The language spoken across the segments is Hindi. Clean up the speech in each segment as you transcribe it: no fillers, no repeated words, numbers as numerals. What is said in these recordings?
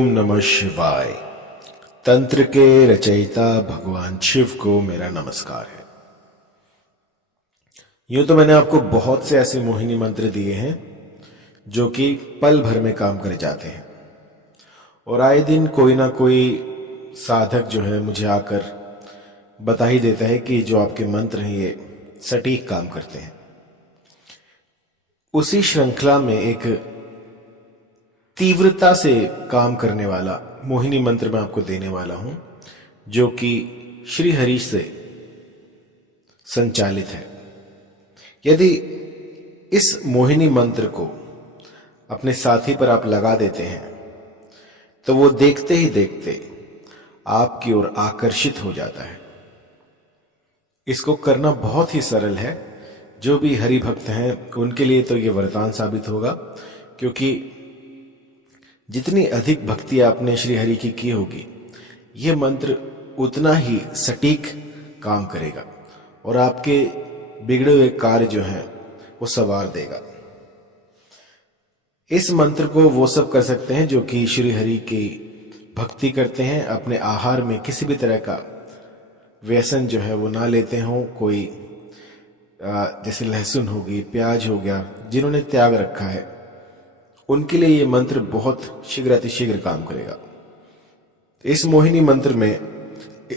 ओम नमः शिवाय। तंत्र के रचयिता भगवान शिव को मेरा नमस्कार है। यूं तो मैंने आपको बहुत से ऐसे मोहिनी मंत्र दिए हैं जो कि पल भर में काम कर जाते हैं, और आए दिन कोई ना कोई साधक जो है मुझे आकर बता ही देता है कि जो आपके मंत्र हैं ये सटीक काम करते हैं। उसी श्रृंखला में एक तीव्रता से काम करने वाला मोहिनी मंत्र मैं आपको देने वाला हूं, जो कि श्री हरि से संचालित है। यदि इस मोहिनी मंत्र को अपने साथी पर आप लगा देते हैं तो वो देखते ही देखते आपकी ओर आकर्षित हो जाता है। इसको करना बहुत ही सरल है। जो भी हरि भक्त हैं उनके लिए तो ये वरदान साबित होगा, क्योंकि जितनी अधिक भक्ति आपने श्री हरि की होगी, यह मंत्र उतना ही सटीक काम करेगा और आपके बिगड़े हुए कार्य जो हैं वो संवार देगा। इस मंत्र को वो सब कर सकते हैं जो कि श्री हरि की भक्ति करते हैं, अपने आहार में किसी भी तरह का व्यसन जो है वो ना लेते हों। कोई जैसे लहसुन होगी, प्याज हो गया, जिन्होंने त्याग रखा है उनके लिए ये मंत्र बहुत शीघ्र अतिशीघ्र काम करेगा। इस मोहिनी मंत्र में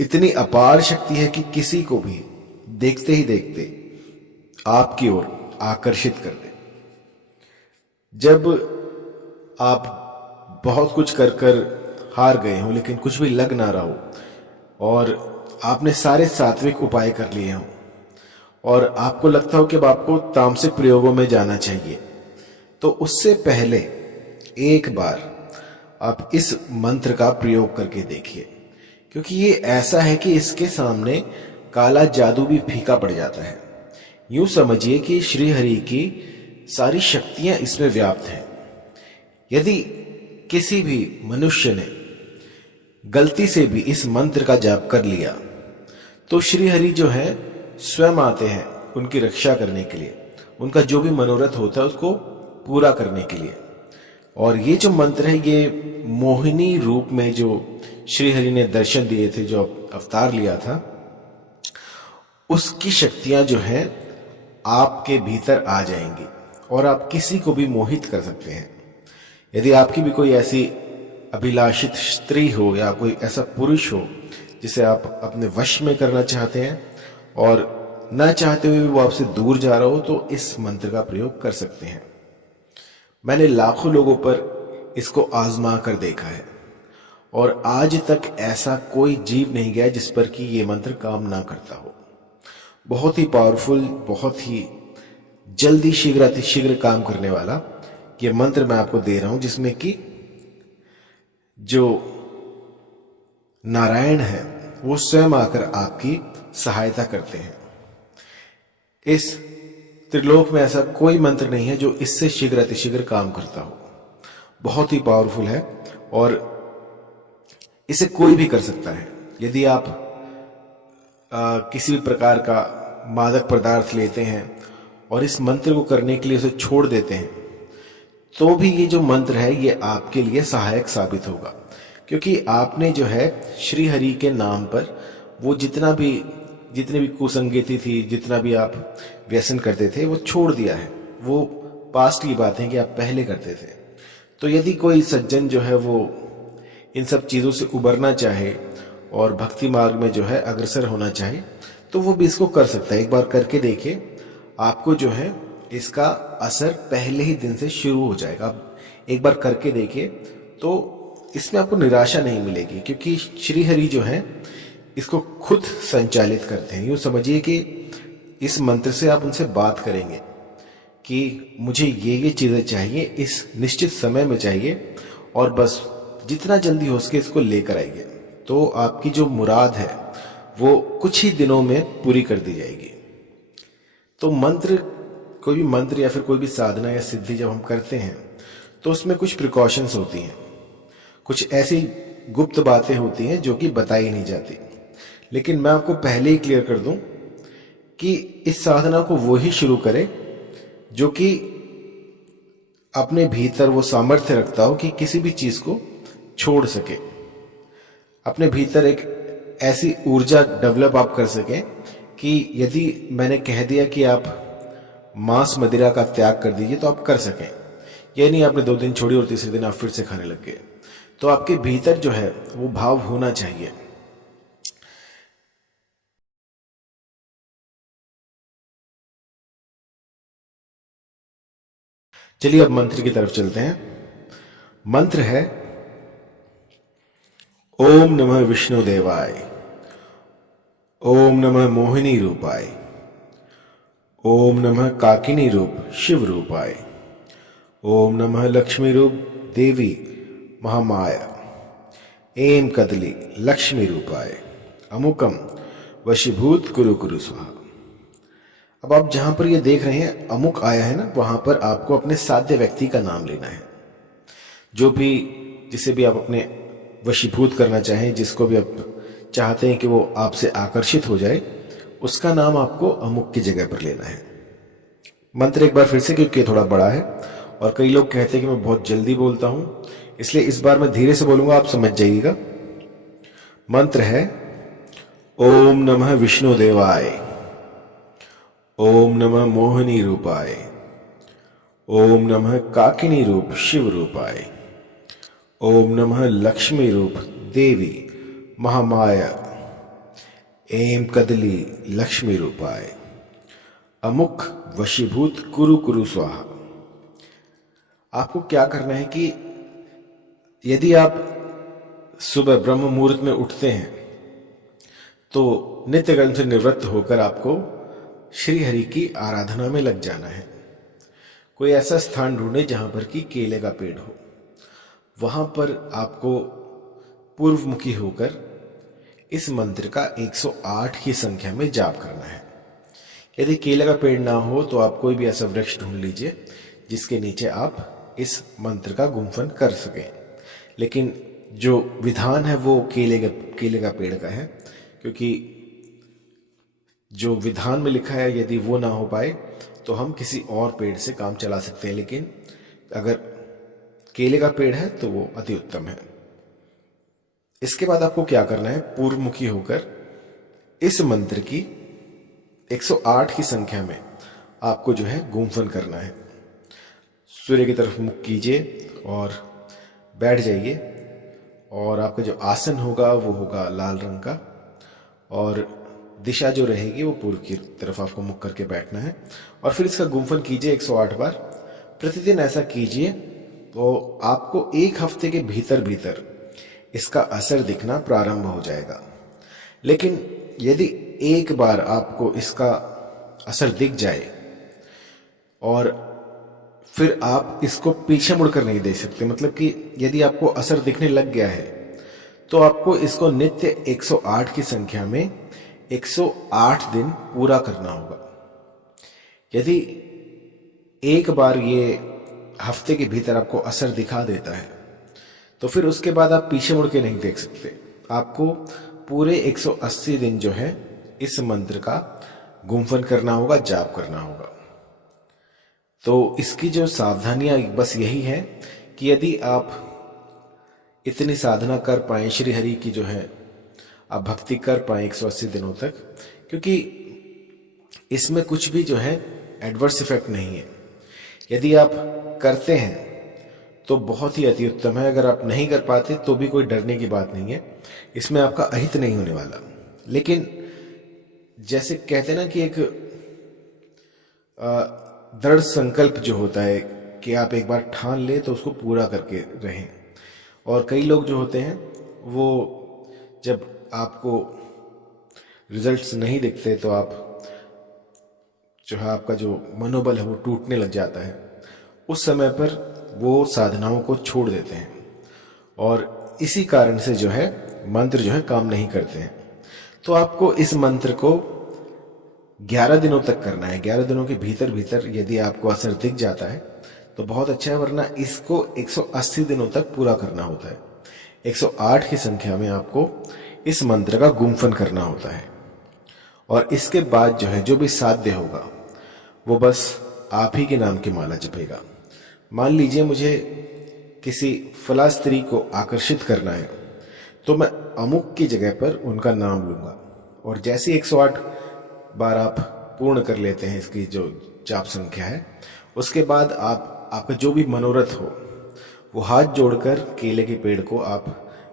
इतनी अपार शक्ति है कि किसी को भी देखते ही देखते आपकी ओर आकर्षित कर दे। जब आप बहुत कुछ कर कर हार गए हो लेकिन कुछ भी लग ना रहा हो और आपने सारे सात्विक उपाय कर लिए हों और आपको लगता हो कि अब आपको तामसिक प्रयोगों में जाना चाहिए, तो उससे पहले एक बार आप इस मंत्र का प्रयोग करके देखिए, क्योंकि ये ऐसा है कि इसके सामने काला जादू भी फीका पड़ जाता है। यूं समझिए कि श्री हरि की सारी शक्तियां इसमें व्याप्त हैं। यदि किसी भी मनुष्य ने गलती से भी इस मंत्र का जाप कर लिया तो श्री हरि जो है स्वयं आते हैं उनकी रक्षा करने के लिए, उनका जो भी मनोरथ होता है उसको पूरा करने के लिए। और ये जो मंत्र है ये मोहिनी रूप में जो श्री हरि ने दर्शन दिए थे, जो अवतार लिया था, उसकी शक्तियां जो हैं आपके भीतर आ जाएंगी और आप किसी को भी मोहित कर सकते हैं। यदि आपकी भी कोई ऐसी अभिलाषित स्त्री हो या कोई ऐसा पुरुष हो जिसे आप अपने वश में करना चाहते हैं और न चाहते हुए वो आपसे दूर जा रहा हो, तो इस मंत्र का प्रयोग कर सकते हैं। मैंने लाखों लोगों पर इसको आजमा कर देखा है और आज तक ऐसा कोई जीव नहीं गया जिस पर कि ये मंत्र काम ना करता हो। बहुत ही पावरफुल, बहुत ही जल्दी शीघ्र अतिशीघ्र काम करने वाला ये मंत्र मैं आपको दे रहा हूं, जिसमें कि जो नारायण है वो स्वयं आकर आपकी सहायता करते हैं। इस त्रिलोक में ऐसा कोई मंत्र नहीं है जो इससे शीघ्र अतिशीघ्र काम करता हो। बहुत ही पावरफुल है और इसे कोई भी कर सकता है। यदि आप किसी भी प्रकार का मादक पदार्थ लेते हैं और इस मंत्र को करने के लिए उसे छोड़ देते हैं तो भी ये जो मंत्र है ये आपके लिए सहायक साबित होगा, क्योंकि आपने जो है श्री हरि के नाम पर वो जितनी भी कुसंगति थी, जितना भी आप व्यसन करते थे वो छोड़ दिया है। वो पास्ट की बात है कि आप पहले करते थे। तो यदि कोई सज्जन जो है वो इन सब चीजों से उबरना चाहे और भक्ति मार्ग में जो है अग्रसर होना चाहे तो वो भी इसको कर सकता है। एक बार करके देखिए, आपको जो है इसका असर पहले ही दिन से शुरू हो जाएगा। आप एक बार करके देखिए तो इसमें आपको निराशा नहीं मिलेगी, क्योंकि श्री हरि जो है इसको खुद संचालित करते हैं। यूं समझिए कि इस मंत्र से आप उनसे बात करेंगे कि मुझे ये चीजें चाहिए, इस निश्चित समय में चाहिए और बस जितना जल्दी हो सके इसको लेकर आइए, तो आपकी जो मुराद है वो कुछ ही दिनों में पूरी कर दी जाएगी। तो कोई भी मंत्र या फिर कोई भी साधना या सिद्धि जब हम करते हैं तो उसमें कुछ प्रिकॉशंस होती हैं, कुछ ऐसी गुप्त बातें होती हैं जो कि बताई नहीं जाती। लेकिन मैं आपको पहले ही क्लियर कर दूं कि इस साधना को वो ही शुरू करे जो कि अपने भीतर वो सामर्थ्य रखता हो कि किसी भी चीज को छोड़ सके, अपने भीतर एक ऐसी ऊर्जा डेवलप आप कर सकें कि यदि मैंने कह दिया कि आप मांस मदिरा का त्याग कर दीजिए तो आप कर सकें। ये नहीं आपने 2 दिन छोड़ी और तीसरे दिन आप फिर से खाने लग गए। तो आपके भीतर जो है वो भाव होना चाहिए। चलिए अब मंत्र की तरफ चलते हैं। मंत्र है ओम नमः विष्णु देवाय, ओम नमः मोहिनी रूपाय, ओम नमः काकिनी रूप शिव रूपाय, ओम नमः लक्ष्मी रूप देवी महामाया, एम कदली लक्ष्मी रूपाय, अमुकम वशीभूत कुरु कुरु स्वाहा। अब आप जहां पर ये देख रहे हैं अमुक आया है ना, वहां पर आपको अपने साध्य व्यक्ति का नाम लेना है। जो भी जिसे भी आप अपने वशीभूत करना चाहें, जिसको भी आप चाहते हैं कि वो आपसे आकर्षित हो जाए, उसका नाम आपको अमुक की जगह पर लेना है। मंत्र एक बार फिर से, क्योंकि थोड़ा बड़ा है और कई लोग कहते हैं कि मैं बहुत जल्दी बोलता हूं, इसलिए इस बार मैं धीरे से बोलूंगा, आप समझ जाइएगा। मंत्र है ओम नमः विष्णु देवाय, ओम नमः मोहिनी रूपाय, ओम नमः काकिनी रूप शिव रूपाय, ओम नमः लक्ष्मी रूप देवी महामाया, एम कदली लक्ष्मी रूपाय, अमुक वशीभूत कुरु कुरु स्वाहा। आपको क्या करना है कि यदि आप सुबह ब्रह्म मुहूर्त में उठते हैं तो नित्य कर्म से निवृत्त होकर आपको श्री हरि की आराधना में लग जाना है। कोई ऐसा स्थान ढूंढे जहां पर कि केले का पेड़ हो, वहां पर आपको पूर्वमुखी होकर इस मंत्र का 108 की संख्या में जाप करना है। यदि केले का पेड़ ना हो तो आप कोई भी ऐसा वृक्ष ढूंढ लीजिए जिसके नीचे आप इस मंत्र का गुम्फन कर सकें। लेकिन जो विधान है वो केले का पेड़ का है, क्योंकि जो विधान में लिखा है यदि वो ना हो पाए तो हम किसी और पेड़ से काम चला सकते हैं, लेकिन अगर केले का पेड़ है तो वो अति उत्तम है। इसके बाद आपको क्या करना है, पूर्वमुखी होकर इस मंत्र की 108 की संख्या में आपको जो है गुम्फन करना है। सूर्य की तरफ मुख कीजिए और बैठ जाइए, और आपका जो आसन होगा वो होगा लाल रंग का, और दिशा जो रहेगी वो पूर्व की तरफ आपको मुख करके बैठना है। और फिर इसका गुम्फन कीजिए 108 बार। प्रतिदिन ऐसा कीजिए तो आपको 1 हफ्ते के भीतर भीतर इसका असर दिखना प्रारंभ हो जाएगा। लेकिन यदि एक बार आपको इसका असर दिख जाए और फिर आप इसको पीछे मुड़कर नहीं देख सकते, मतलब कि यदि आपको असर दिखने लग गया है तो आपको इसको नित्य 108 की संख्या में 108 दिन पूरा करना होगा। यदि एक बार ये हफ्ते के भीतर आपको असर दिखा देता है तो फिर उसके बाद आप पीछे मुड़ के नहीं देख सकते। आपको पूरे 180 दिन जो है इस मंत्र का गुम्फन करना होगा, जाप करना होगा। तो इसकी जो सावधानियां बस यही है कि यदि आप इतनी साधना कर पाए, श्री हरि की जो है आप भक्ति कर पाए 180 दिनों तक, क्योंकि इसमें कुछ भी जो है एडवर्स इफेक्ट नहीं है। यदि आप करते हैं तो बहुत ही अति उत्तम है, अगर आप नहीं कर पाते तो भी कोई डरने की बात नहीं है, इसमें आपका अहित नहीं होने वाला। लेकिन जैसे कहते हैं ना कि एक दृढ़ संकल्प जो होता है कि आप एक बार ठान ले तो उसको पूरा करके रहें। और कई लोग जो होते हैं वो जब आपको रिजल्ट्स नहीं दिखते तो आप जो है आपका जो मनोबल है वो टूटने लग जाता है। उस समय पर वो साधनाओं को छोड़ देते हैं और इसी कारण से जो है मंत्र जो है काम नहीं करते हैं। तो आपको इस मंत्र को 11 दिनों तक करना है। 11 दिनों के भीतर भीतर यदि आपको असर दिख जाता है तो बहुत अच्छा है, वरना इसको 180 दिनों तक पूरा करना होता है। 108 की संख्या में आपको इस मंत्र का गुम्फन करना होता है, और इसके बाद जो है जो भी साध्य होगा वो बस आप ही के नाम की माला जपेगा। मान लीजिए मुझे किसी फला स्त्री को आकर्षित करना है तो मैं अमुक की जगह पर उनका नाम लूंगा। और जैसे 108 बार आप पूर्ण कर लेते हैं इसकी जो जाप संख्या है, उसके बाद आपका जो भी मनोरथ हो वो हाथ जोड़कर केले के पेड़ को आप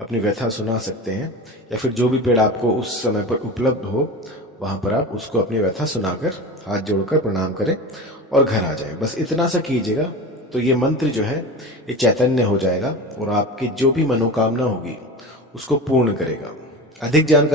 अपनी व्यथा सुना सकते हैं, या फिर जो भी पेड़ आपको उस समय पर उपलब्ध हो वहां पर आप उसको अपनी व्यथा सुनाकर हाथ जोड़कर प्रणाम करें और घर आ जाएं। बस इतना सा कीजिएगा तो ये मंत्र जो है ये चैतन्य हो जाएगा और आपकी जो भी मनोकामना होगी उसको पूर्ण करेगा। अधिक जानकारी